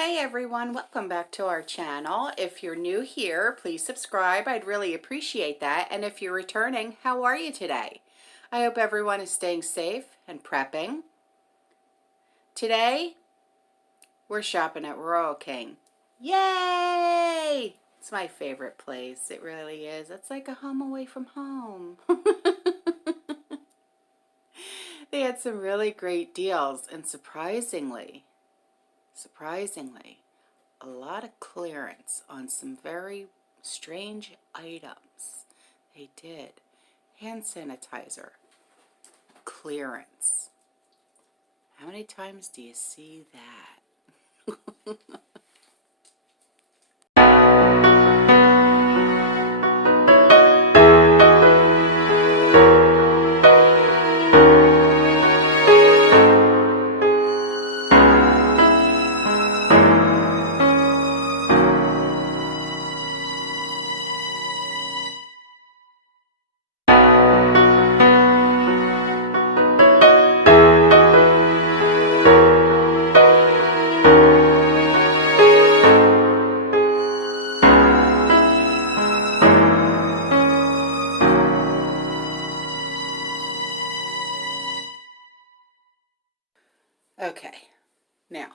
Hey everyone, welcome back to our channel. If you're new here, please subscribe. I'd really appreciate that. And if you're returning, how are you today? I hope everyone is staying safe and prepping. Today, we're shopping at Royal King. Yay! It's my favorite place. It really is. It's like a home away from home. They had some really great deals and surprisingly, a lot of clearance on some very strange items. They did. Hand sanitizer. Clearance. How many times do you see that? Okay, now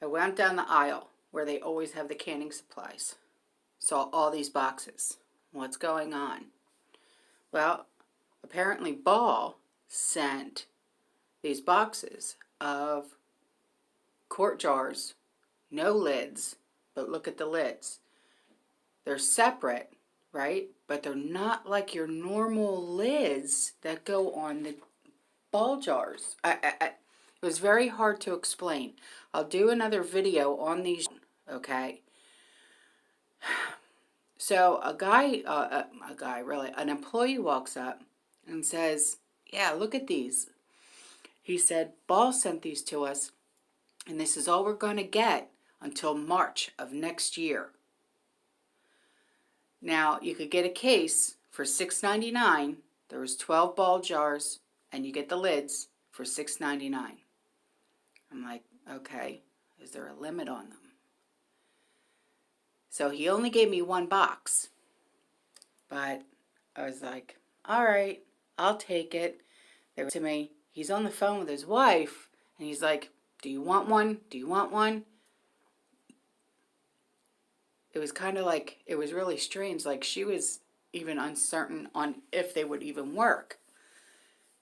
I went down the aisle where they always have the canning supplies. Saw all these boxes. What's going on? Well, apparently Ball sent these boxes of quart jars, no lids, but look at the lids. They're separate, right? But they're not like your normal lids that go on the Ball jars. It was very hard to explain. I'll do another video on these, okay? So an employee walks up and says, yeah, look at these. He said, Ball sent these to us, and this is all we're going to get until March of next year. Now, you could get a case for $6.99. There was 12 Ball jars, and you get the lids for $6.99. I'm like, okay, is there a limit on them? So he only gave me one box. But I was like, all right, I'll take it. They were to me, he's on the phone with his wife, and he's like, do you want one? Do you want one? It was kind of like, it was really strange. Like she was even uncertain on if they would even work.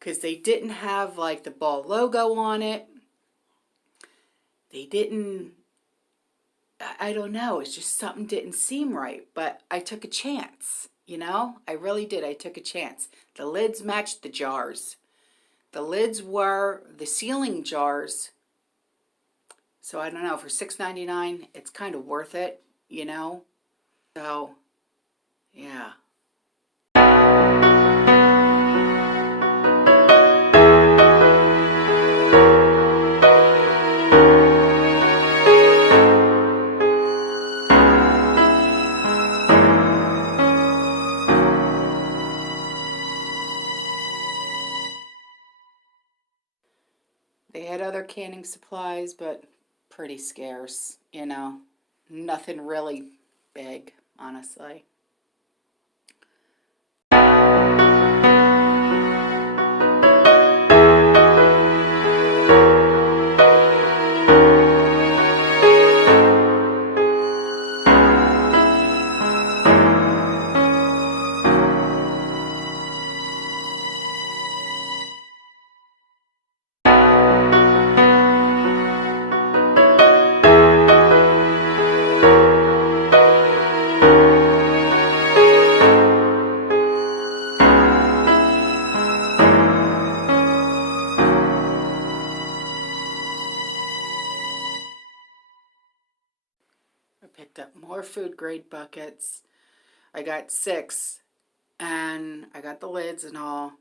Because they didn't have like the Ball logo on it. They didn't, I don't know. It's just something didn't seem right. But I took a chance, you know? I really did. I took a chance. The lids matched the jars. The lids were the sealing jars. So I don't know, for $6.99, it's kind of worth it, you know? So, yeah. They had other canning supplies, but pretty scarce, you know. Nothing really big, honestly. I picked up more food grade buckets. I got 6, and I got the lids and all.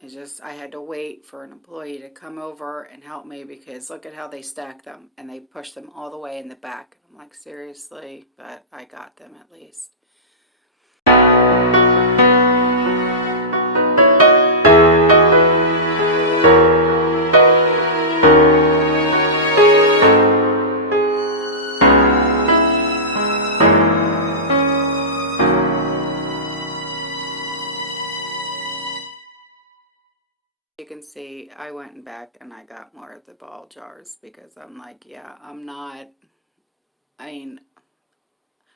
It's just I had to wait for an employee to come over and help me because look at how they stack them and they push them all the way in the back. I'm like, seriously? But I got them at least. I went back and I got more of the ball jars because I'm like, yeah, I'm not, I mean,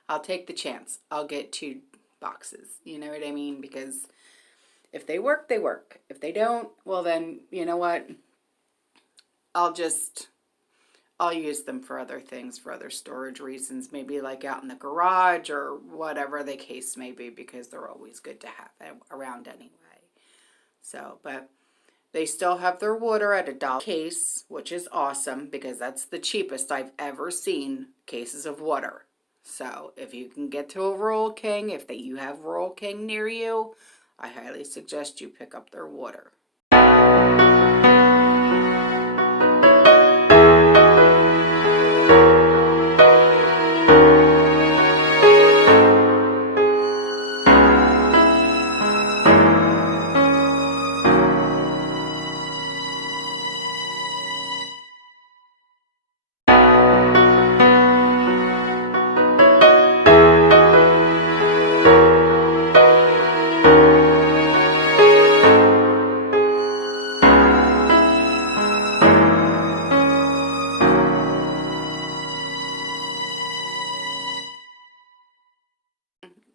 I'll take the chance. I'll get 2 boxes. You know what I mean? Because if they work, they work. If they don't, well then, you know what? I'll use them for other things, for other storage reasons, maybe like out in the garage or whatever the case may be, because they're always good to have around anyway. So, but they still have their water at $1 case, which is awesome because that's the cheapest I've ever seen cases of water. So if you can get to a Rural King, if you have Rural King near you, I highly suggest you pick up their water.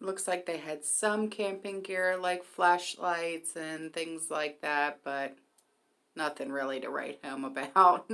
Looks like they had some camping gear like flashlights and things like that, but nothing really to write home about.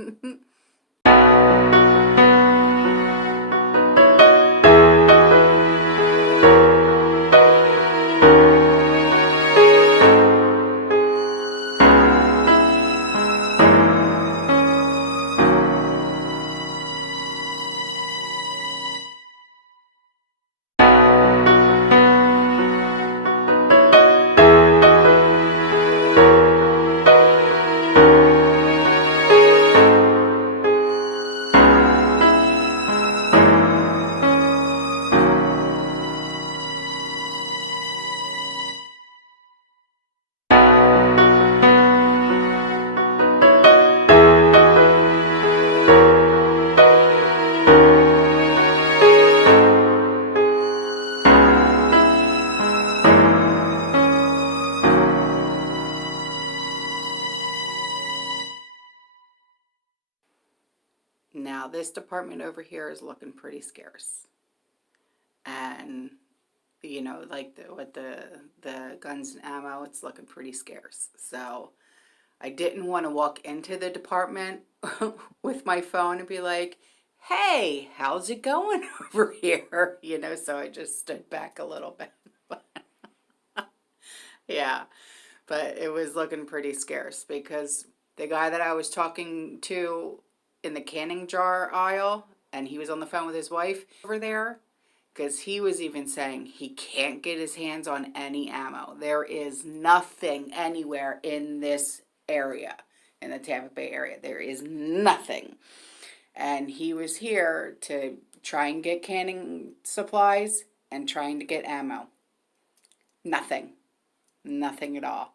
Now this department over here is looking pretty scarce. And you know, like with the guns and ammo, it's looking pretty scarce. So I didn't want to walk into the department with my phone and be like, hey, how's it going over here? You know, so I just stood back a little bit. Yeah, but it was looking pretty scarce because the guy that I was talking to in the canning jar aisle, and he was on the phone with his wife over there, because he was even saying he can't get his hands on any ammo. There is nothing anywhere in this area, in the Tampa Bay area. There is nothing. And he was here to try and get canning supplies and trying to get ammo. Nothing. Nothing at all.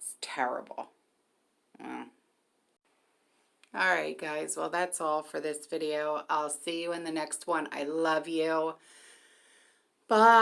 It's terrible. Well. Alright guys, well that's all for this video. I'll see you in the next one. I love you. Bye.